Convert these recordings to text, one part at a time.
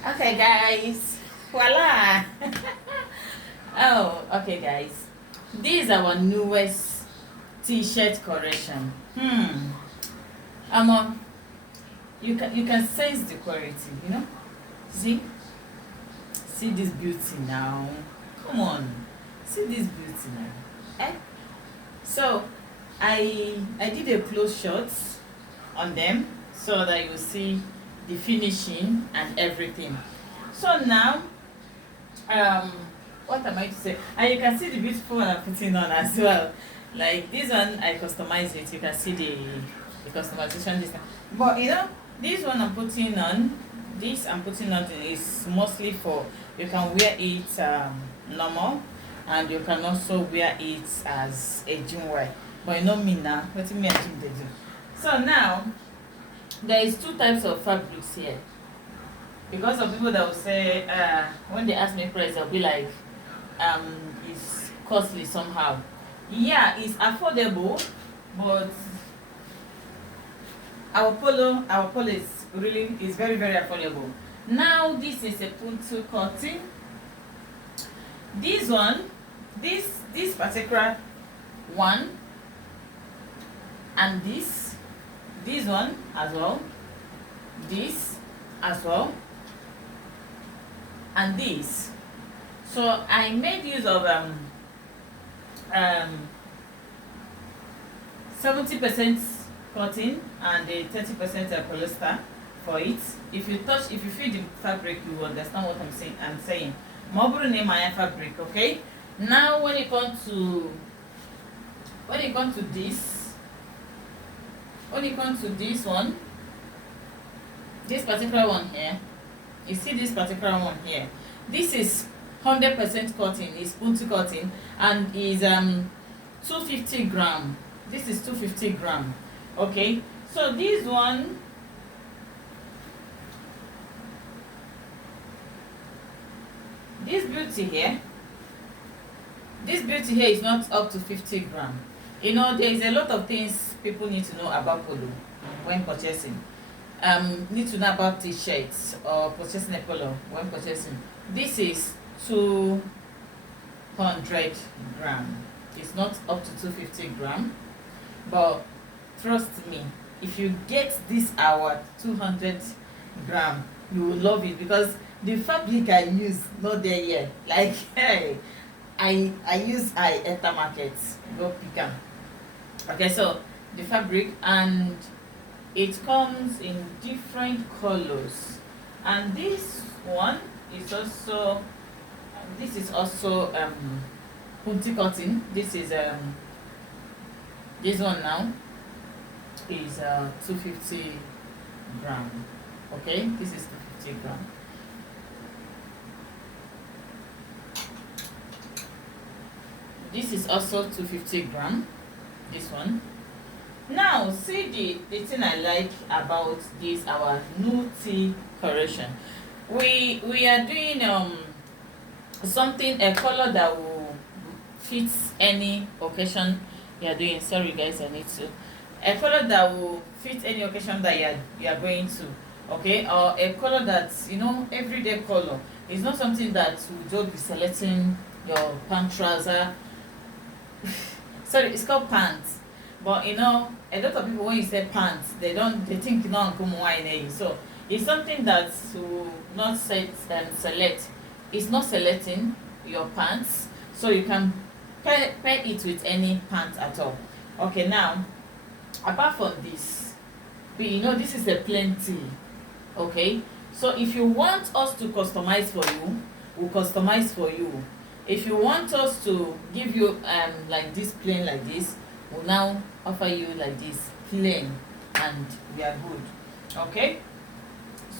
Okay, guys. Voila. Oh, okay, guys. This is our newest t-shirt collection. Um, you can sense the quality, you know. See this beauty now. Come on, see this beauty now. Eh? So, I did a close shot on them so that you see the finishing and everything. So now, um, what am I to say? And you can see the beautiful one I'm putting on as well. Like this one, I customize it. You can see the customization this time. But this one I'm putting on, this I'm putting on is mostly for you can wear it normal, and you can also wear it as a gym wear. But me now, what me a gym they do. So now there is two types of fabrics here. Because some people that will say when they ask me price, they'll be like it's costly somehow. Yeah, it's affordable, but our polo is very very affordable. Now this is a puntu cotton. This one, this particular one, and this one as well, this as well, and this. So I made use of 70% cotton and 30% polyester for it. If you feel the fabric, you will understand what I'm saying. Mobile name my fabric, okay? Now when it comes to this one, this particular one here, you see this particular one here, this is 100% cotton, is puntu cotton, and is 250 gram. This is 250 gram. Okay, so this one, this beauty here is not up to 50 gram. There is a lot of things people need to know about polo when purchasing. Need to know about t-shirts or purchasing a polo when purchasing. This is 200 gram. It's not up to 250 gram, but trust me, if you get this our 200 gram, you will love it, because the fabric I use not there yet. Like hey, I use I enter market, go pick am. Okay, so the fabric, and it comes in different colors, and this one is also punti cotton. This is this one now is 250 gram. Okay, this is 250 gram. This is also 250 gram. This one. Now see the thing I like about this our new tea correction. We are doing something, a color that will fit any occasion you are doing. Sorry guys, I need to. A color that will fit any occasion that you are going to. Okay, or a color that's everyday color. It's not something that will just be selecting your pant trouser. Sorry, it's called pants. But a lot of people, when you say pants, they think so it's something that will not select. It's not selecting your pants, so you can pair it with any pants at all. Okay, now apart from this, this is a plain tee. Okay, so if you want us to customize for you, we'll customize for you. If you want us to give you like this plain like this, we'll now offer you like this plain, and we are good. Okay,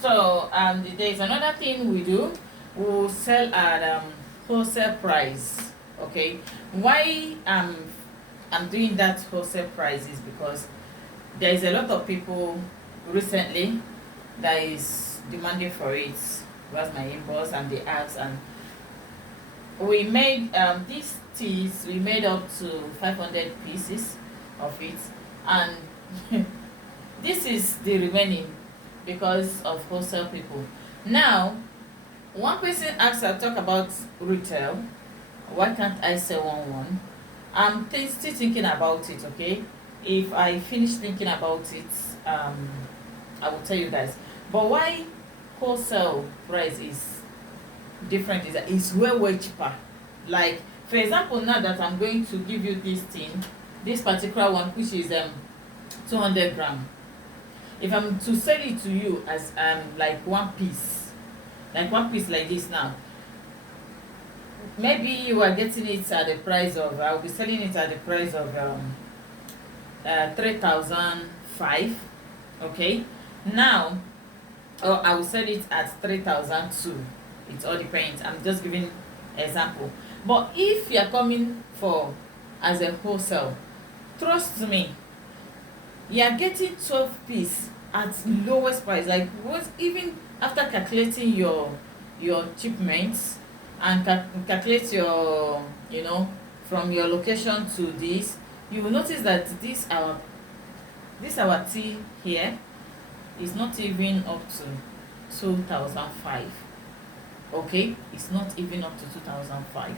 so there is another thing we do. We'll sell at wholesale price. Okay, why I'm doing that wholesale price is because there is a lot of people recently that is demanding for it. Was my inbox and they ask, and we made these teas, we made up to 500 pieces of it, and this is the remaining because of wholesale people. Now, one person asked, I talk about retail. Why can't I sell one? I'm still thinking about it, okay? If I finish thinking about it, I will tell you guys. But why wholesale price is different is that it's way cheaper. Like, for example, now that I'm going to give you this thing, this particular one, which is 200 gram. If I'm to sell it to you as like one piece like this now, maybe you are getting it at the price of, I'll be selling it at the price of 3,005. Okay, now, or I will sell it at 3,002. It all depends. I'm just giving example. But if you are coming for as a wholesale, trust me, you are getting 12 piece at lowest price. Like, what, even after calculating your shipments and calculate your, from your location to this, you will notice that this our tea here is not even up to 2,005. Okay, it's not even up to 2,005,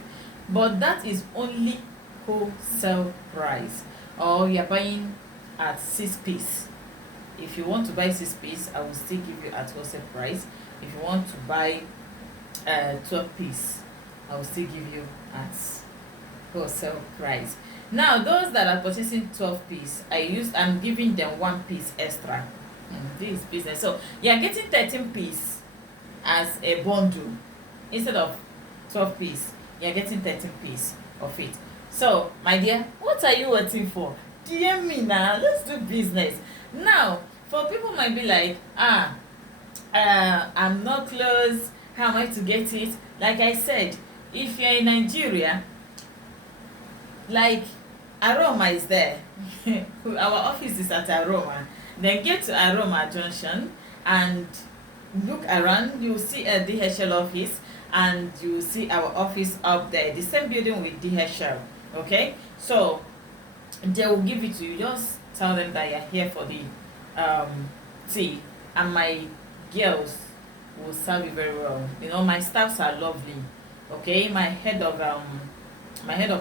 but that is only wholesale price, or you're buying at 6 piece. If you want to buy 6 piece, I will still give you at wholesale price. If you want to buy 12 piece, I will still give you at wholesale price. Now, those that are purchasing 12 piece, I'm giving them 1 piece extra in this business. So you are getting 13 piece as a bundle instead of 12 piece. You are getting 13 piece of it. So, my dear, what are you waiting for? DM me now. Let's do business. Now, for people might be like, I'm not close. How am I to get it? Like I said, if you're in Nigeria, like Aroma is there. Our office is at Aroma. Then get to Aroma Junction and look around. You'll see a DHL office, and you see our office up there, the same building with DHL. Okay, so they will give it to you. Just tell them that you're here for the tea, and my girls will serve you very well. My staffs are lovely. Okay, my head of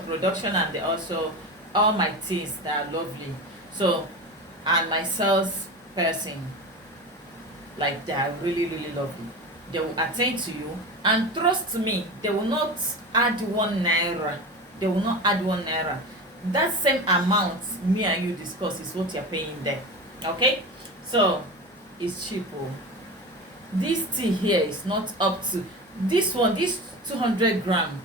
production, and they also all my teas, they are lovely. So, and my sales person, like, they are really lovely. They will attend to you, and trust me, they will not add 1 naira. They will not add 1 naira. That same amount me and you discuss is what you're paying there. Okay, so it's cheap. This tea here is not up to this one. This 200 gram,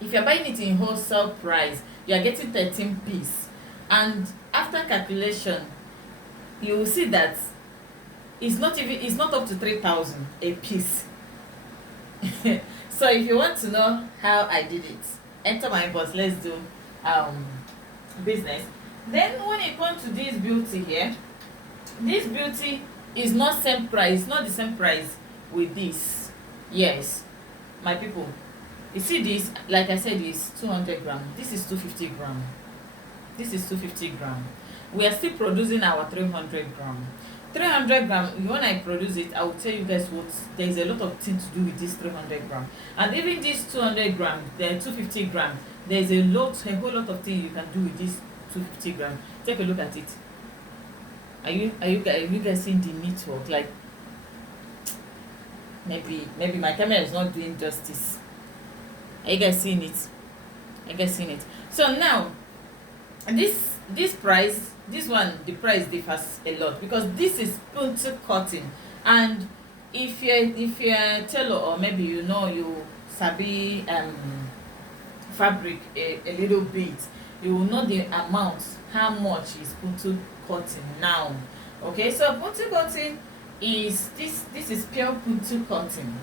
if you're buying it in wholesale price, you are getting 13 piece, and after calculation you will see that it's not up to 3,000 a piece. So if you want to know how I did it, enter my inbox. Let's do business. Then when it comes to this beauty here, this beauty is not same price, not the same price with this. Yes, my people, you see this, like I said, is 200 gram. This is 250 gram. This is 250 gram. We are still producing our 300 gram. 300 gram, when I produce it, I will tell you guys what, there's a lot of things to do with this 300 gram. And even this 200 gram, the 250 gram, there's a whole lot of things you can do with this 250 gram. Take a look at it. Are you guys seeing the network? Like, maybe my camera is not doing justice. Are you guys seeing it? Are you guys seeing it? So now, this price, this one, the price differs a lot, because this is punto cotton. And if you're a tailor, or maybe you sabi fabric a little bit, you will know the amount, how much is punto cotton now. Okay, so punto cotton is this is pure punto cotton.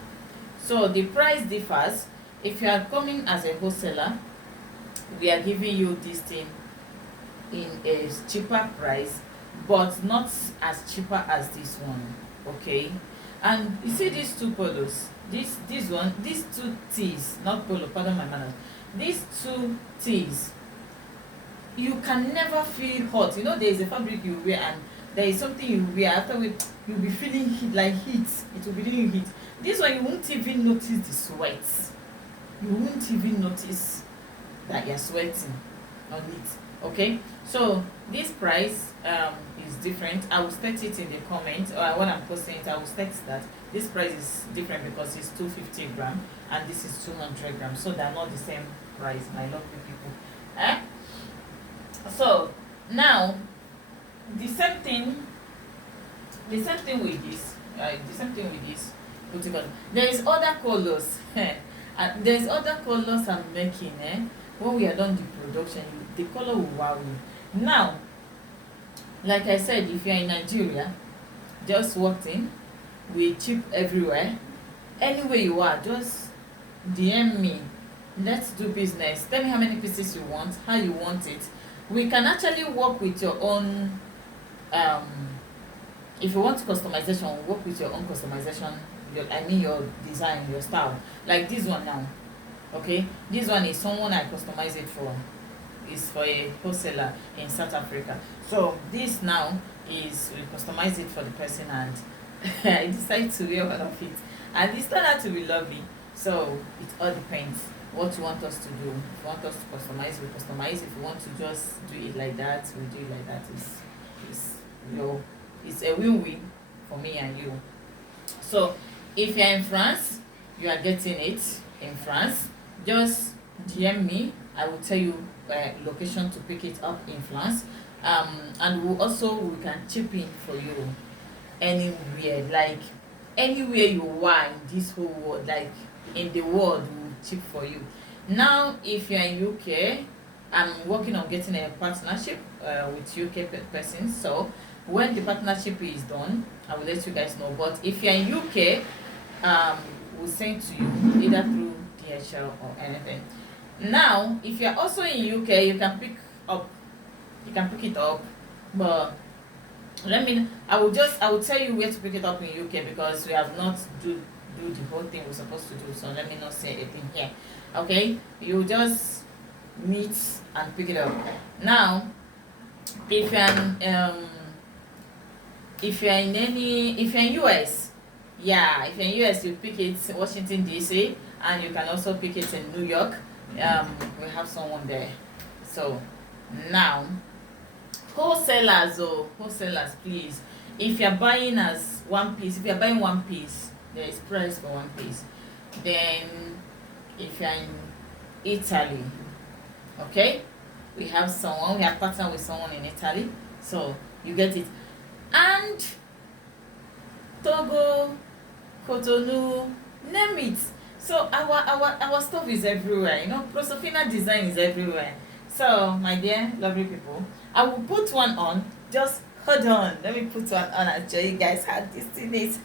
So the price differs. If you are coming as a wholesaler, we are giving you this thing in a cheaper price, but not as cheaper as this one. Okay, and you see these two polos, these two tees, not polo, pardon my manners, these two tees, you can never feel hot. There is a fabric you wear, and there is something you wear after you'll be feeling heat, like heat. It will be doing heat. This one you won't even notice the sweat. You won't even notice that you're sweating on it. Okay, so this price is different. I will state it in the comment, or when I'm posting it I will state that this price is different because it's 250 gram and this is 200 grams, so they're not the same price, my lovely people. So now the same thing with this, there is other colors. There's other colors I'm making. When we are done the production, the color will wow you. Now, like I said, if you're in Nigeria, just walked in, we cheap everywhere. Anywhere you are, just DM me. Let's do business. Tell me how many pieces you want, how you want it. We can actually work with your own if you want customization, work with your own customization, your design, your style. Like this one now. Okay, this one is someone I customize it for. It's for a wholesaler in South Africa. So this now is, we customize it for the person, and I decided to wear one of it, and this turned out to be lovely. So it all depends what you want us to do. If you want us to customize, we customize. If you want to just do it like that, we do it like that. It's a win-win for me and you. So if you're in France, you are getting it in France, just DM me. I will tell you location to pick it up in France, and we can chip in for you anywhere, like anywhere you are in this whole world, like in the world, we will chip for you. Now if you're in UK, I'm working on getting a partnership with UK persons. So when the partnership is done, I will let you guys know. But if you're in UK, we'll send to you either through DHL or anything. Now if you're also in UK, you can pick it up, but I will tell you where to pick it up in UK, because we have not do the whole thing we're supposed to do. So let me not say anything here. Okay, you just meet and pick it up. Now if you're in US, if you're in US, you pick it Washington DC, and you can also pick it in New York. We have someone there. So now wholesalers, please, if you're buying one piece, there is price for one piece. Then if you're in Italy, okay, we have partnered with someone in Italy, so you get it. And Togo, Cotonou, name it. So our stuff is everywhere. Prosofina design is everywhere. So my dear lovely people, I will put one on. Just hold on, let me put one on and show you guys how this thing is.